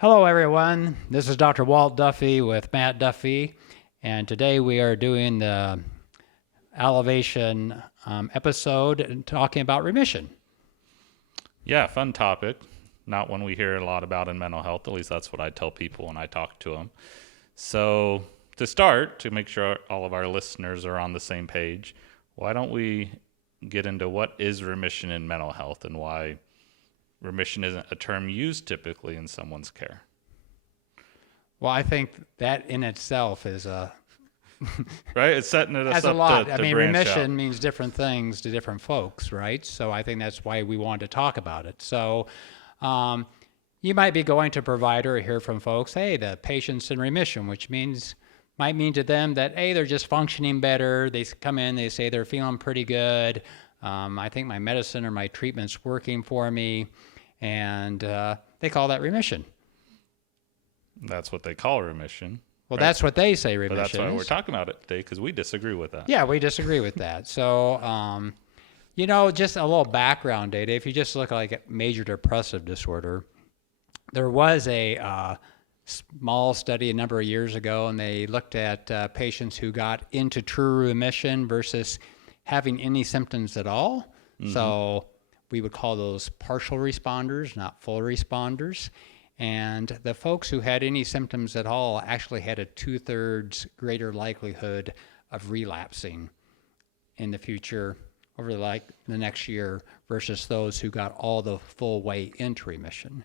Hello, everyone. This is Dr. Walt Duffy with Matt Duffy, and today we are doing the elevation episode and talking about remission. Yeah, fun topic. Not one we hear a lot about in mental health. At least that's what I tell people when I talk to them. So to start, to make sure all of our listeners are on the same page, why don't we get into what is remission in mental health and why remission isn't a term used typically in someone's care? Well, I think that in itself is right? It's setting it has up a lot. to I mean, branch remission out. means different things to different folks, right? So I think that's why we wanted to talk about it. So you might be going to a provider or hear from folks, hey, the patient's in remission, which might mean to them that, hey, they're just functioning better. They come in, they say they're feeling pretty good. I think my medicine or my treatment's working for me. And they call that remission. That's what they call remission. Well, right? That's what they say remission But that's why is. we're talking about it today, because we disagree with that. Yeah, we disagree with that. So, just a little background data. If you just look like major depressive disorder, there was a small study a number of years ago, and they looked at patients who got into true remission versus having any symptoms at all. Mm-hmm. So we would call those partial responders, not full responders. And the folks who had any symptoms at all actually had a 2/3 greater likelihood of relapsing in the future over the next year versus those who got all the full way into remission.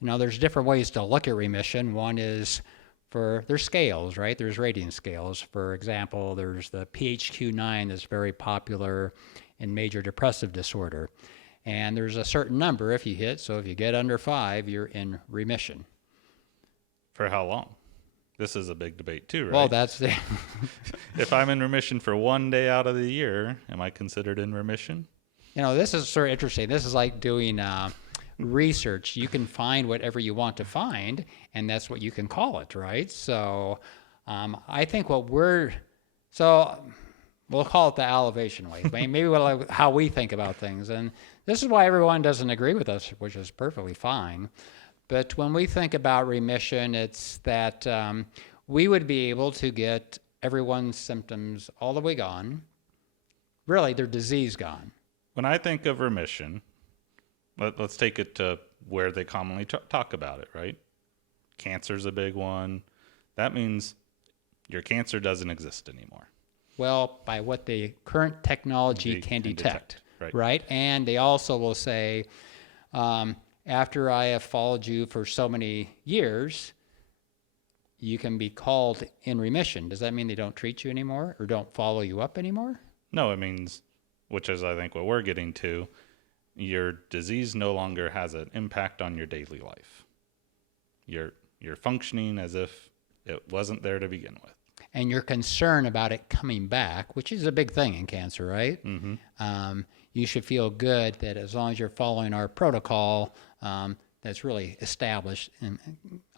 There's different ways to look at remission. One is there's scales, right? There's rating scales. For example, there's the PHQ-9 that's very popular in major depressive disorder. And there's a certain number if you hit. So if you get under 5, you're in remission. For how long? This is a big debate too, right? Well, that's the... If I'm in remission for 1 day out of the year, am I considered in remission? This is sort of interesting. This is like doing research. You can find whatever you want to find, and that's what you can call it, right? So I think we'll call it the elevation way. Maybe how we think about things. And this is why everyone doesn't agree with us, which is perfectly fine. But when we think about remission, it's that we would be able to get everyone's symptoms all the way gone. Really, their disease gone. When I think of remission, let's take it to where they commonly talk about it, right? Cancer's a big one. That means your cancer doesn't exist anymore. Well, by what the current technology can detect, right? And they also will say, after I have followed you for so many years, you can be called in remission. Does that mean they don't treat you anymore or don't follow you up anymore? No, it means, which is I think what we're getting to, your disease no longer has an impact on your daily life. You're functioning as if it wasn't there to begin with. And you're concerned about it coming back, which is a big thing in cancer, right? Mm-hmm. You should feel good that as long as you're following our protocol, that's really established, and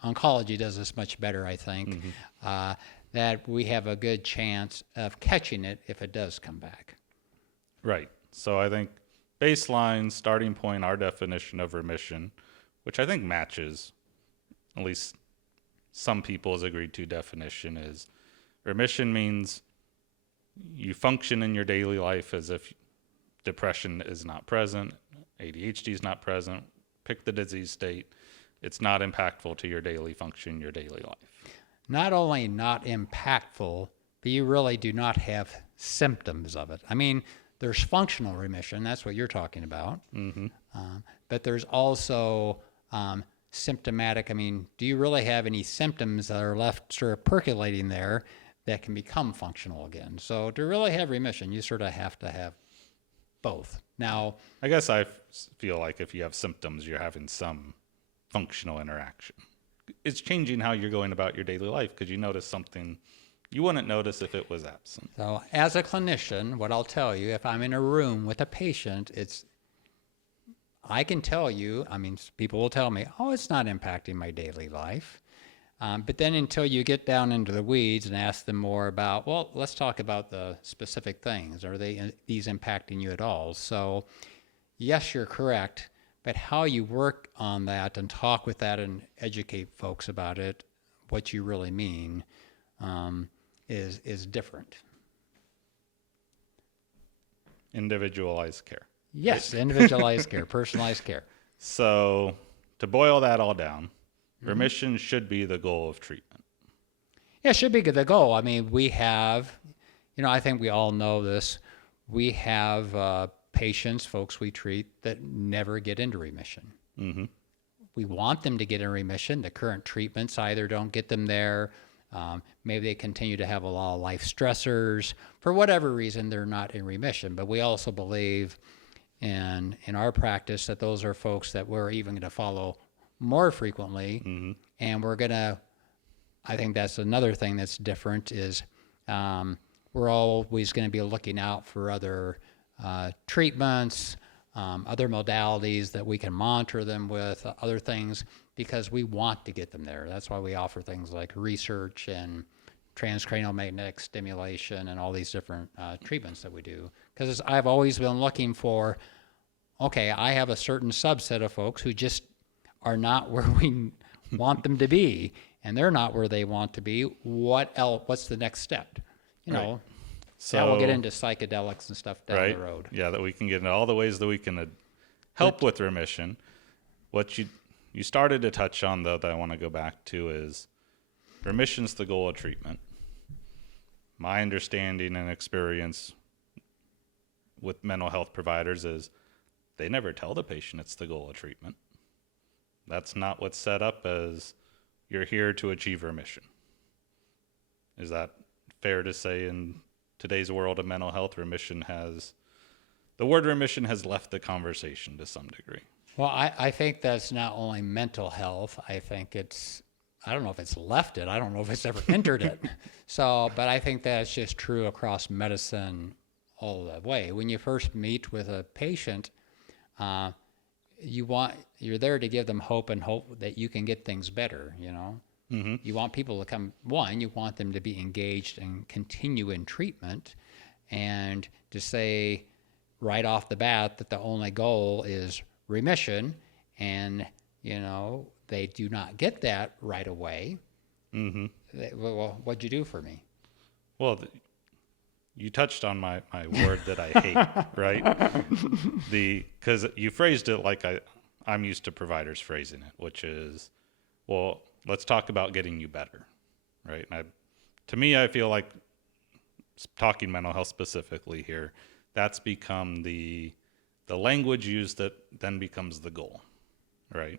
oncology does this much better, I think, mm-hmm. That we have a good chance of catching it if it does come back. Right. So I think baseline, starting point, our definition of remission, which I think matches at least some people's agreed to definition, is remission means you function in your daily life as if depression is not present, ADHD is not present, pick the disease state. It's not impactful to your daily function, your daily life. Not only not impactful, but you really do not have symptoms of it. I mean, there's functional remission. That's what you're talking about. Mm-hmm. But there's also symptomatic. I mean, do you really have any symptoms that are left sort of percolating there that can become functional again? So to really have remission, you sort of have to have both. Now, I guess I feel like if you have symptoms, you're having some functional interaction. It's changing how you're going about your daily life because you notice something you wouldn't notice if it was absent. So as a clinician, what I'll tell you, if I'm in a room with a patient, I can tell you, people will tell me, oh, it's not impacting my daily life. But then until you get down into the weeds and ask them more about, well, let's talk about the specific things. Are these impacting you at all? So yes, you're correct. but how you work on that and talk with that and educate folks about it, what you really mean, is different. Individualized care. Yes, individualized care, personalized care. So to boil that all down, remission should be the goal of treatment. Yeah, it should be the goal. I mean, we have, I think we all know this. We have patients, folks we treat, that never get into remission. Mm-hmm. We want them to get in remission. The current treatments either don't get them there. Maybe they continue to have a lot of life stressors. For whatever reason, they're not in remission. But we also believe in our practice that those are folks that we're even going to follow more frequently. Mm-hmm. And we're going to, I think that's another thing that's different is we're always going to be looking out for other treatments, other modalities that we can monitor them with, other things, because we want to get them there. That's why we offer things like research and transcranial magnetic stimulation and all these different treatments that we do. Because I've always been looking for, okay, I have a certain subset of folks who just are not where we want them to be, and they're not where they want to be. What else? What's the next step? So now we'll get into psychedelics and stuff down the road. Yeah, that we can get into all the ways that we can help with remission. What you started to touch on, though, that I want to go back to is remission's the goal of treatment. My understanding and experience with mental health providers is they never tell the patient it's the goal of treatment. That's not what's set up as you're here to achieve remission. Is that fair to say in today's world of mental health, the word remission has left the conversation to some degree? Well, I think that's not only mental health. I think I don't know if it's left it. I don't know if it's ever entered it. But I think that's just true across medicine all the way. When you first meet with a patient, you're there to give them hope and hope that you can get things better, Mm-hmm. You want people to come, you want them to be engaged and continue in treatment, and to say right off the bat that the only goal is remission, and, they do not get that right away. Mm-hmm. Well, what'd you do for me? Well, you touched on my word that I hate, right? Because you phrased it like I'm used to providers phrasing it, which is, well, let's talk about getting you better, right? To me, I feel like, talking mental health specifically here, that's become the language used that then becomes the goal, right?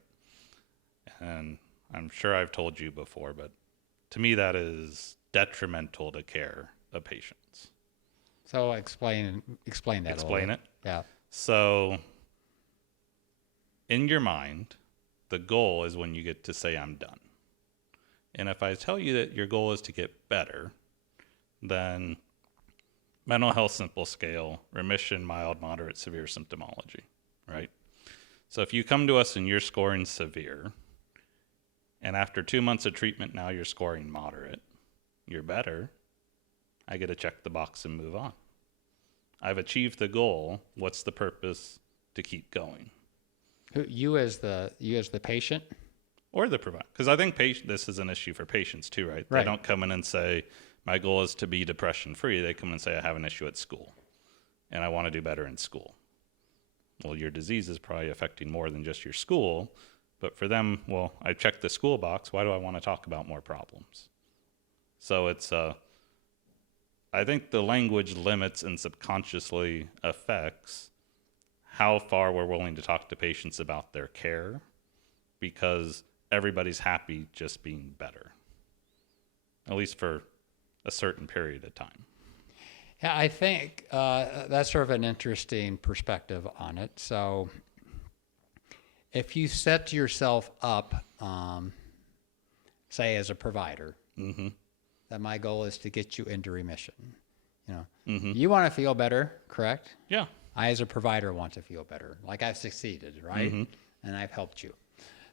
And I'm sure I've told you before, but to me that is detrimental to care of patients. So explain that. Explain it? Yeah. So in your mind, the goal is when you get to say, I'm done. And if I tell you that your goal is to get better, then mental health simple scale, remission, mild, moderate, severe symptomology, right? So if you come to us and you're scoring severe, and after 2 months of treatment, now you're scoring moderate, you're better, I get to check the box and move on. I've achieved the goal. What's the purpose to keep going? You as the patient? Or the provider. Because I think this is an issue for patients too, right? Right? They don't come in and say, my goal is to be depression free. They come in and say, I have an issue at school and I want to do better in school. Well, your disease is probably affecting more than just your school. But for them, well, I checked the school box. Why do I want to talk about more problems? So it's, I think the language limits and subconsciously affects how far we're willing to talk to patients about their care, because everybody's happy just being better, at least for a certain period of time. Yeah, I think that's sort of an interesting perspective on it. So if you set yourself up, say as a provider, mm-hmm. that my goal is to get you into remission, mm-hmm. you want to feel better, correct? Yeah. I, as a provider, want to feel better, like I've succeeded, right? Mm-hmm. And I've helped you.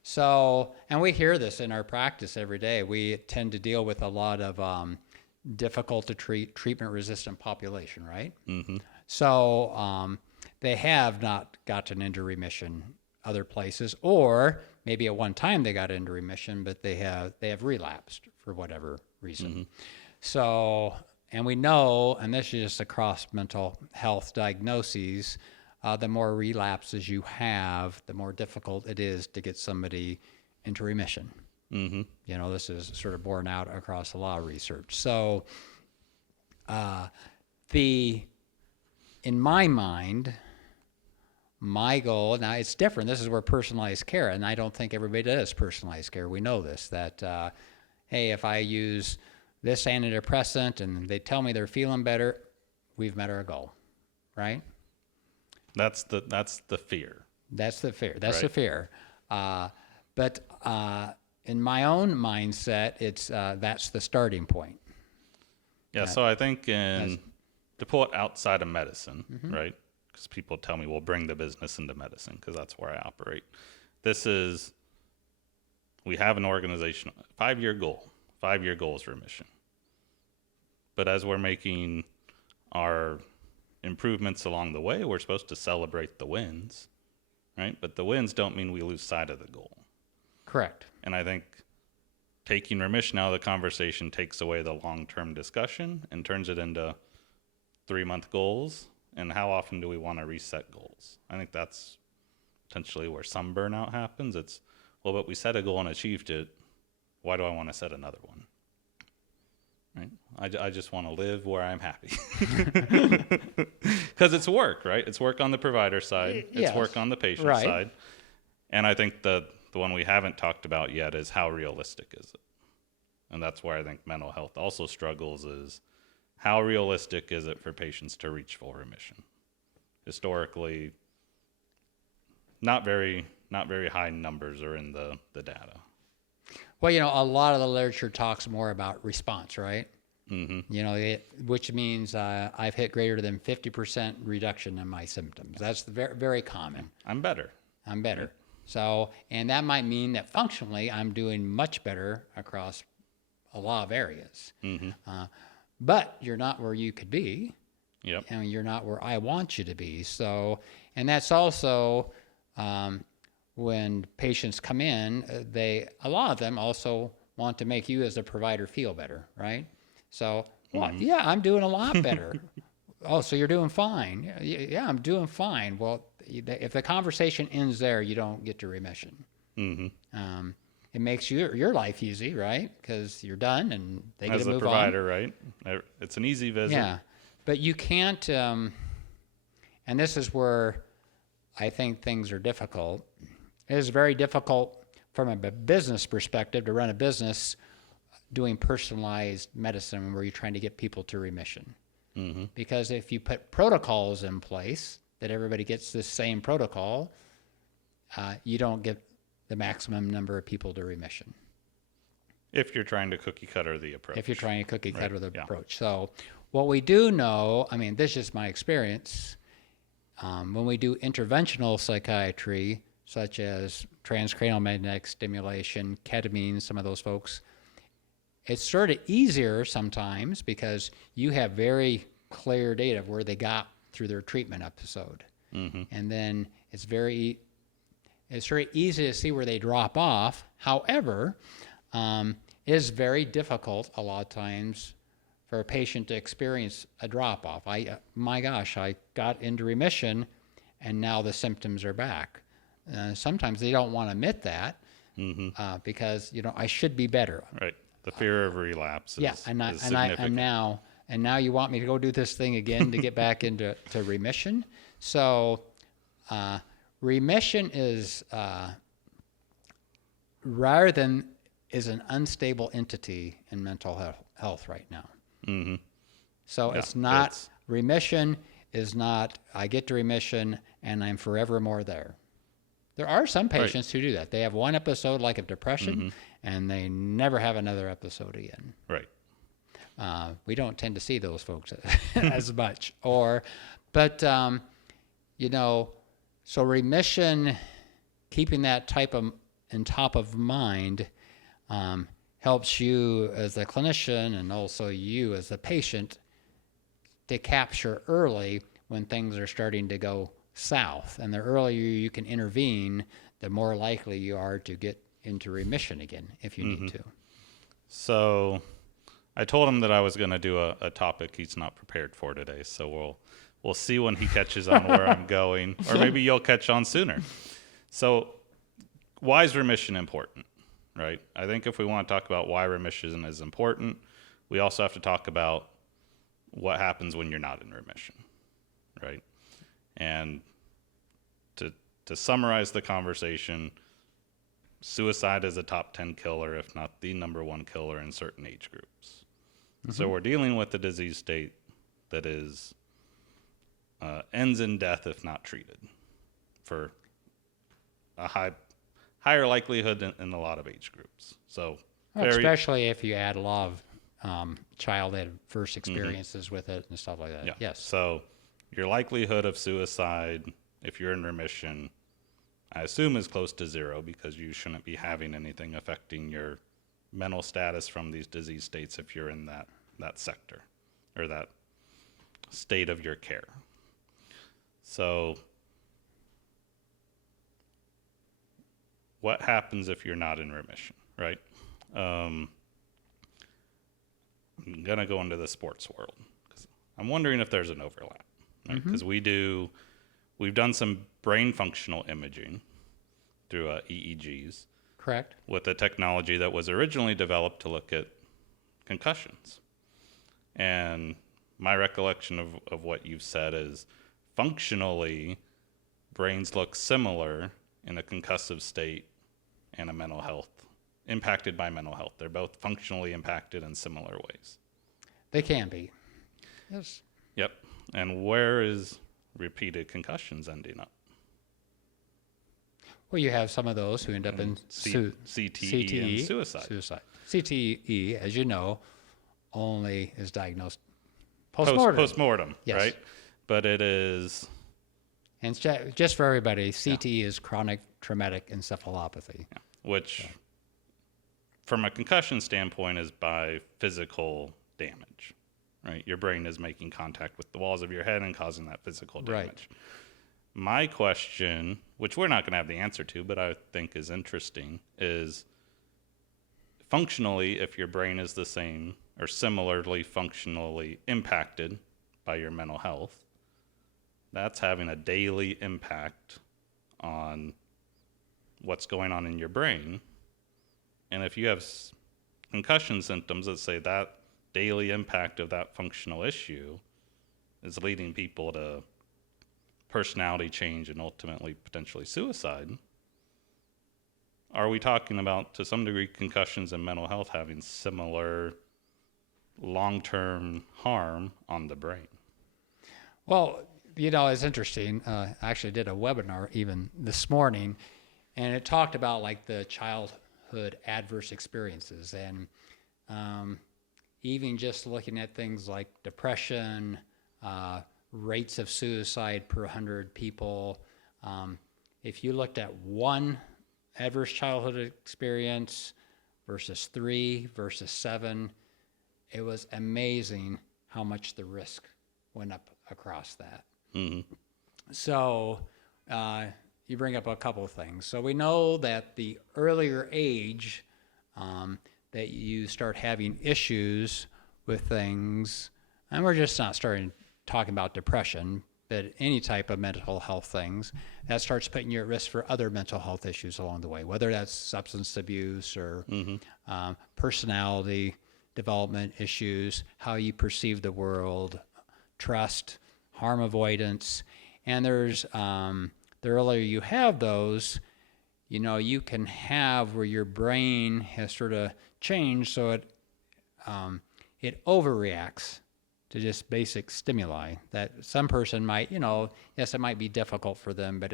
So, and we hear this in our practice every day. We tend to deal with a lot of difficult to treat, treatment-resistant population, right? Mm-hmm. So they have not gotten into remission other places, or maybe at one time they got into remission, but they have relapsed for whatever reason. So, and we know, and this is just across mental health diagnoses, the more relapses you have, the more difficult it is to get somebody into remission. You know, this is sort of borne out across a lot of research. So, in my mind, my goal, now it's different. This is where personalized care, and I don't think everybody does personalized care. We know this, that, hey, if I use this antidepressant and they tell me they're feeling better, we've met our goal, right? That's the fear. That's the fear. Right. The fear. But in my own mindset, it's that's the starting point. Yeah, so I think to pull it outside of medicine, right? Because people tell me, well, bring the business into medicine because that's where I operate. We have an organization, 5-year goal. 5-year goal is remission. But as we're making our improvements along the way, we're supposed to celebrate the wins, right? But the wins don't mean we lose sight of the goal. Correct. And I think taking remission out of the conversation takes away the long-term discussion and turns it into 3-month goals. And how often do we want to reset goals? I think that's potentially where some burnout happens. It's, well, but we set a goal and achieved it. Why do I want to set another one? Right? I just want to live where I'm happy. Because it's work, right? It's work on the provider side. Yes. It's work on the patient Right. side. And I think the one we haven't talked about yet is how realistic is it? And that's where I think mental health also struggles is how realistic is it for patients to reach full remission? Historically, not very high numbers are in the data. Well, you know, a lot of the literature talks more about response, right? You know, which means I've hit greater than 50% reduction in my symptoms. That's very, very common. I'm better. Right. So, and that might mean that functionally I'm doing much better across a lot of areas. But you're not where you could be. Yep. And you're not where I want you to be. So, and that's also when patients come in, a lot of them also want to make you as a provider feel better, right? So, well, yeah, I'm doing a lot better. Oh, so you're doing fine. Yeah, I'm doing fine. Well, if the conversation ends there, you don't get to remission. It makes your life easy, right? Because you're done and they get to move on. As a provider, right? It's an easy visit. Yeah, but you can't, and this is where I think things are difficult. It is very difficult from a business perspective to run a business doing personalized medicine where you're trying to get people to remission. Because if you put protocols in place that everybody gets the same protocol, you don't get the maximum number of people to remission. If you're trying to cookie cutter the approach. If you're trying to cookie cutter Right, the yeah. approach. So what we do know, I mean, this is just my experience, when we do interventional psychiatry, such as transcranial magnetic stimulation, ketamine, some of those folks, it's sort of easier sometimes because you have very clear data of where they got through their treatment episode. And then it's very easy to see where they drop off. However, it is very difficult a lot of times for a patient to experience a drop off. My gosh, I got into remission and now the symptoms are back. Sometimes they don't want to admit that because, you know, I should be better. Right. The fear of relapse is significant. And now you want me to go do this thing again to get back into remission. So remission is is an unstable entity in mental health right now. So yeah, remission is not, I get to remission and I'm forevermore there. There are some patients who do that. They have one episode like of depression and they never have another episode again. Right. We don't tend to see those folks as much. But you know, so remission, keeping that in top of mind, helps you as a clinician and also you as a patient to capture early when things are starting to go south. And the earlier you can intervene, the more likely you are to get into remission again if you need to. So I told him that I was going to do a topic he's not prepared for today. So we'll see when he catches on where I'm going, or maybe you'll catch on sooner. So why is remission important, right? I think if we want to talk about why remission is important, we also have to talk about what happens when you're not in remission, right? And to summarize the conversation, suicide is a top 10 killer, if not the number one killer in certain age groups. So we're dealing with a disease state that is ends in death if not treated, for a higher likelihood in a lot of age groups. So especially if you add a lot of childhood adverse experiences with it and stuff like that. Yeah. Yes. So your likelihood of suicide, if you're in remission, I assume is close to zero, because you shouldn't be having anything affecting your mental status from these disease states if you're in that sector or that state of your care. So what happens if you're not in remission, right? I'm going to go into the sports world, because I'm wondering if there's an overlap, right? Because we've done some brain functional imaging through EEGs. Correct. With the technology that was originally developed to look at concussions. And my recollection of what you've said is functionally, brains look similar in a concussive state and a mental health, impacted by mental health. They're both functionally impacted in similar ways. They can be. Yes. Yep. And where is repeated concussions ending up? Well, you have some of those who end up in CTE and suicide. CTE, as you know, only is diagnosed post-mortem. Post-mortem, Yes. right? But it is... And just for everybody, CTE is chronic traumatic encephalopathy. Yeah. Which, from a concussion standpoint, is by physical damage, right? Your brain is making contact with the walls of your head and causing that physical damage. Right. My question, which we're not going to have the answer to, but I think is interesting, is functionally, if your brain is the same or similarly functionally impacted by your mental health, that's having a daily impact on what's going on in your brain. And if you have concussion symptoms that say that daily impact of that functional issue is leading people to personality change and ultimately potentially suicide, are we talking about, to some degree, concussions and mental health having similar long-term harm on the brain? Well, you know, it's interesting. I actually did a webinar even this morning, and it talked about like the childhood adverse experiences, and even just looking at things like depression, rates of suicide per 100 people. If you looked at one adverse childhood experience versus 3 versus 7, it was amazing how much the risk went up across that. Mm-hmm. So you bring up a couple of things. So we know that the earlier age that you start having issues with things, and we're just not starting talking about depression, but any type of mental health things, that starts putting you at risk for other mental health issues along the way, whether that's substance abuse or personality development issues, how you perceive the world, trust, harm avoidance. And there's, the earlier you have those, you know, you can have where your brain has sort of changed so it overreacts to just basic stimuli that some person might, you know, yes, it might be difficult for them, but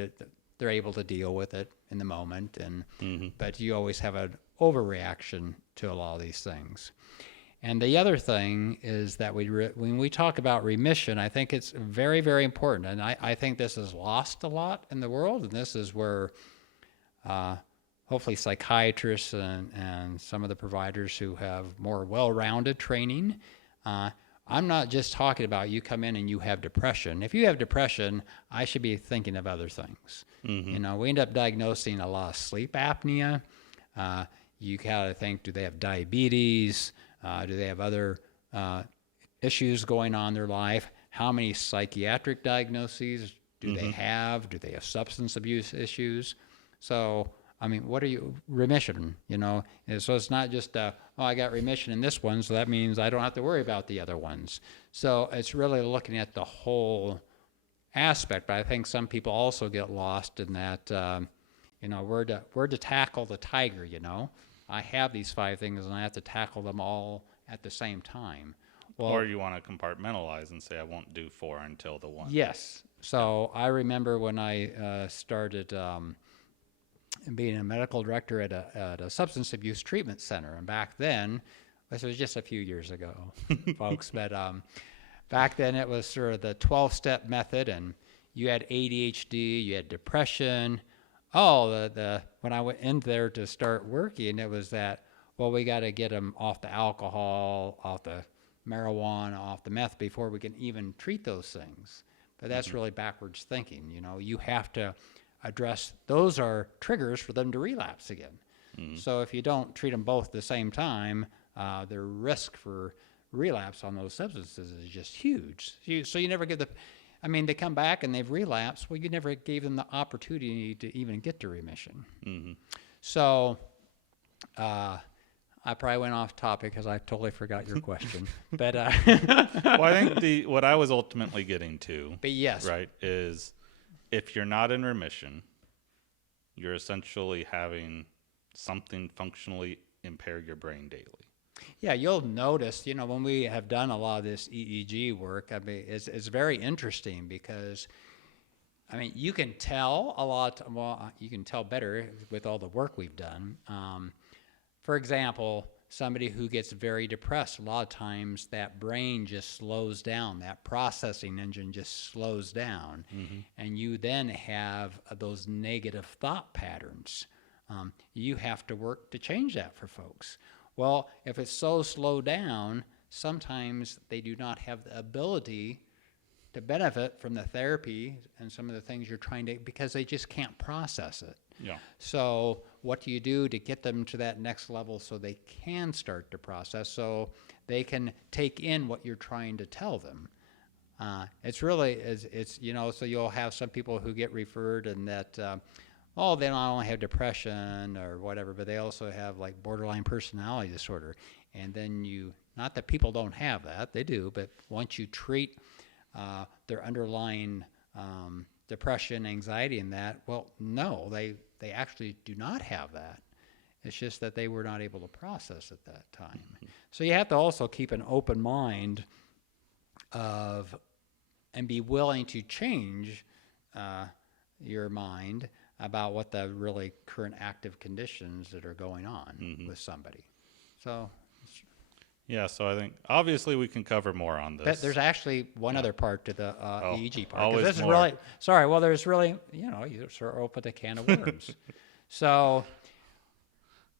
they're able to deal with it in the moment. And but you always have an overreaction to a lot of these things. And the other thing is that when we talk about remission, I think it's very, very important. And I think this is lost a lot in the world. And this is where hopefully psychiatrists and some of the providers who have more well-rounded training, I'm not just talking about you come in and you have depression. If you have depression, I should be thinking of other things. You know, we end up diagnosing a lot of sleep apnea. You gotta think, do they have diabetes? Do they have other issues going on in their life? How many psychiatric diagnoses do they have? Do they have substance abuse issues? So, I mean, what are you, remission, you know? And so it's not just, oh, I got remission in this one, so that means I don't have to worry about the other ones. So it's really looking at the whole aspect, but I think some people also get lost in that, you know, where to tackle the tiger, you know? I have these 5 things and I have to tackle them all at the same time. Well, Or you want to compartmentalize and say, I won't do 4 until the 1. yes. So I remember when I started being a medical director at a substance abuse treatment center. And back then, this was just a few years ago, folks, but back then it was sort of the 12-step method, and you had ADHD, you had depression. Oh, when I went in there to start working, it was that, well, we got to get them off the alcohol, off the marijuana, off the meth before we can even treat those things. But that's really backwards thinking. You know, you have to address, those are triggers for them to relapse again. So if you don't treat them both at the same time, their risk for relapse on those substances is just huge. So you never give I mean, they come back and they've relapsed. Well, you never gave them the opportunity to even get to remission. So I probably went off topic because I totally forgot your question. But Well, I think what I was ultimately getting to, but yes, right, is if you're not in remission, you're essentially having something functionally impair your brain daily. yeah, you'll notice, you know, when we have done a lot of this EEG work, I mean, it's very interesting because, I mean, you can tell a lot, well, you can tell better with all the work we've done. For example, somebody who gets very depressed, a lot of times that brain just slows down, that processing engine just slows down, and you then have those negative thought patterns. You have to work to change that for folks. Well, if it's so slowed down, sometimes they do not have the ability to benefit from the therapy and some of the things you're trying to, because they just can't process it. Yeah. So what do you do to get them to that next level so they can start to process, so they can take in what you're trying to tell them? It's really, it's you know, so you'll have some people who get referred and that, oh, they not only have depression or whatever, but they also have like borderline personality disorder. And then not that people don't have that, they do, but once you treat their underlying depression, anxiety, and that, well, no, they actually do not have that. It's just that they were not able to process at that time. So you have to also keep an open mind and be willing to change your mind about what the really current active conditions that are going on with somebody. So Yeah, so I think obviously we can cover more on this. there's actually one other part to the EEG part. 'Cause always this is more. really, sorry, well, there's really, you know, you sort of open a can of worms. So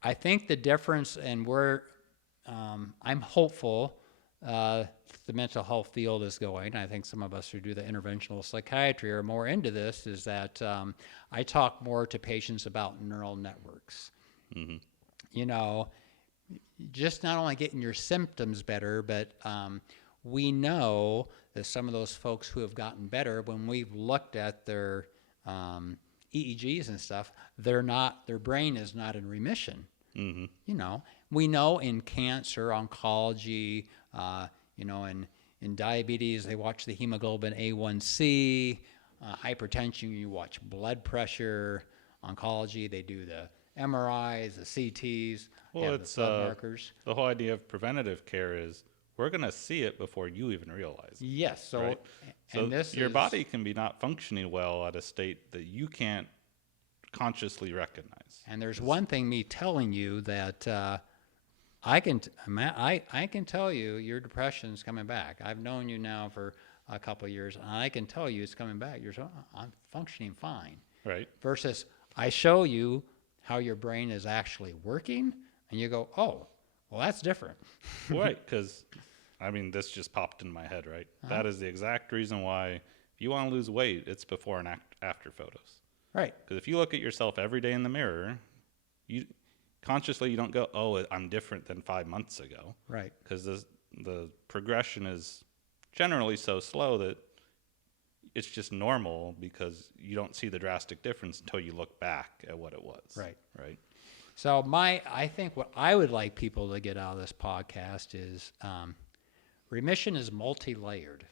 I think the difference, and I'm hopeful the mental health field is going. I think some of us who do the interventional psychiatry are more into this, is that I talk more to patients about neural networks. You know, just not only getting your symptoms better, but we know that some of those folks who have gotten better, when we've looked at their EEGs and stuff, their brain is not in remission. You know, we know in cancer, oncology, you know, in diabetes, they watch the hemoglobin A1C, hypertension, you watch blood pressure, oncology, they do the MRIs, the CTs, Well, have it's the blood markers. the whole idea of preventative care is we're going to see it before you even realize it. Yes, so, right? and So this your is, body can be not functioning well at a state that you can't consciously recognize. and there's one thing me telling you that I can tell you your depression's coming back. I've known you now for a couple of years, and I can tell you it's coming back. I'm functioning fine. Right. Versus I show you how your brain is actually working, and you go, oh, well, that's different. Right, because I mean, this just popped in my head, right? That is the exact reason why if you want to lose weight, it's before and after photos. Right. Because if you look at yourself every day in the mirror, you consciously you don't go, oh, I'm different than 5 months ago. Right. Because the progression is generally so slow that it's just normal because you don't see the drastic difference until you look back at what it was. Right. Right. So I think what I would like people to get out of this podcast is remission is multi-layered.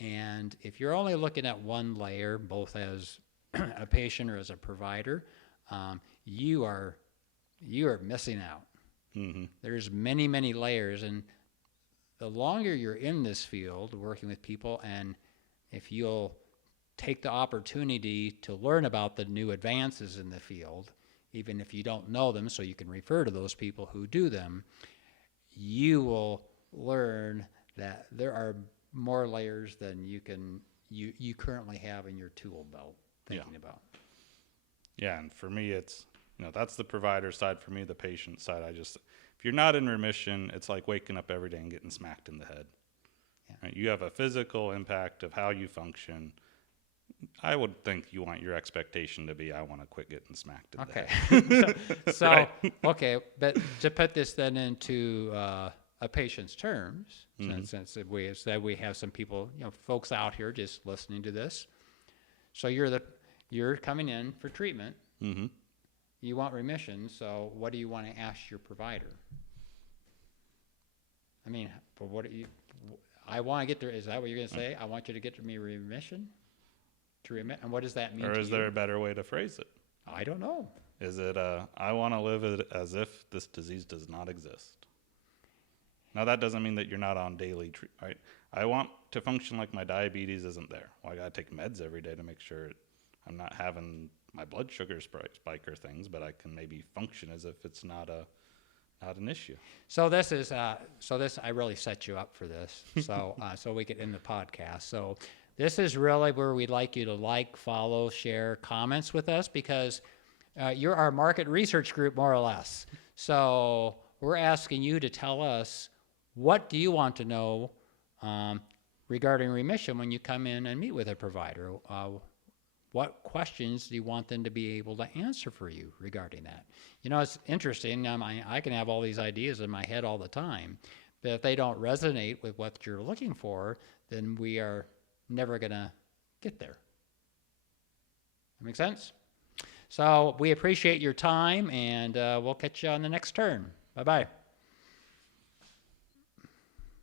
And if you're only looking at one layer, both as a patient or as a provider, you are missing out. Mm-hmm. There's many, many layers. And the longer you're in this field working with people, and if you'll take the opportunity to learn about the new advances in the field, even if you don't know them, so you can refer to those people who do them, you will learn that there are more layers than you currently have in your tool belt thinking about. Yeah, and for me, it's, that's the provider side. For me, the patient side, if you're not in remission, it's like waking up every day and getting smacked in the head. Yeah. Right? You have a physical impact of how you function. I would think you want your expectation to be, I want to quit getting smacked in the head. So Right. Okay, but to put this then into a patient's terms, Mm-hmm. since we said we have some people, folks out here just listening to this. So you're coming in for treatment. Mm-hmm. You want remission. So what do you want to ask your provider? I mean, but what do you? I want to get there. Is that what you're going to say? I want you to get to me remission. To remit, and what does that mean? Or to is you? there a better way to phrase it? I don't know. Is it, I want to live it as if this disease does not exist? Now, that doesn't mean that you're not on daily treatment, right? I want to function like my diabetes isn't there. Well, I got to take meds every day to make sure I'm not having my blood sugar spike or things, but I can maybe function as if it's not an issue. So this is I really set you up for this. So so we could end the podcast. So this is really where we'd like you to like, follow, share, comments with us, because you're our market research group, more or less. So we're asking you to tell us, what do you want to know regarding remission when you come in and meet with a provider? What questions do you want them to be able to answer for you regarding that? It's interesting. I can have all these ideas in my head all the time, but if they don't resonate with what you're looking for, then we are never going to get there. That make sense? So we appreciate your time, and we'll catch you on the next turn. Bye-bye.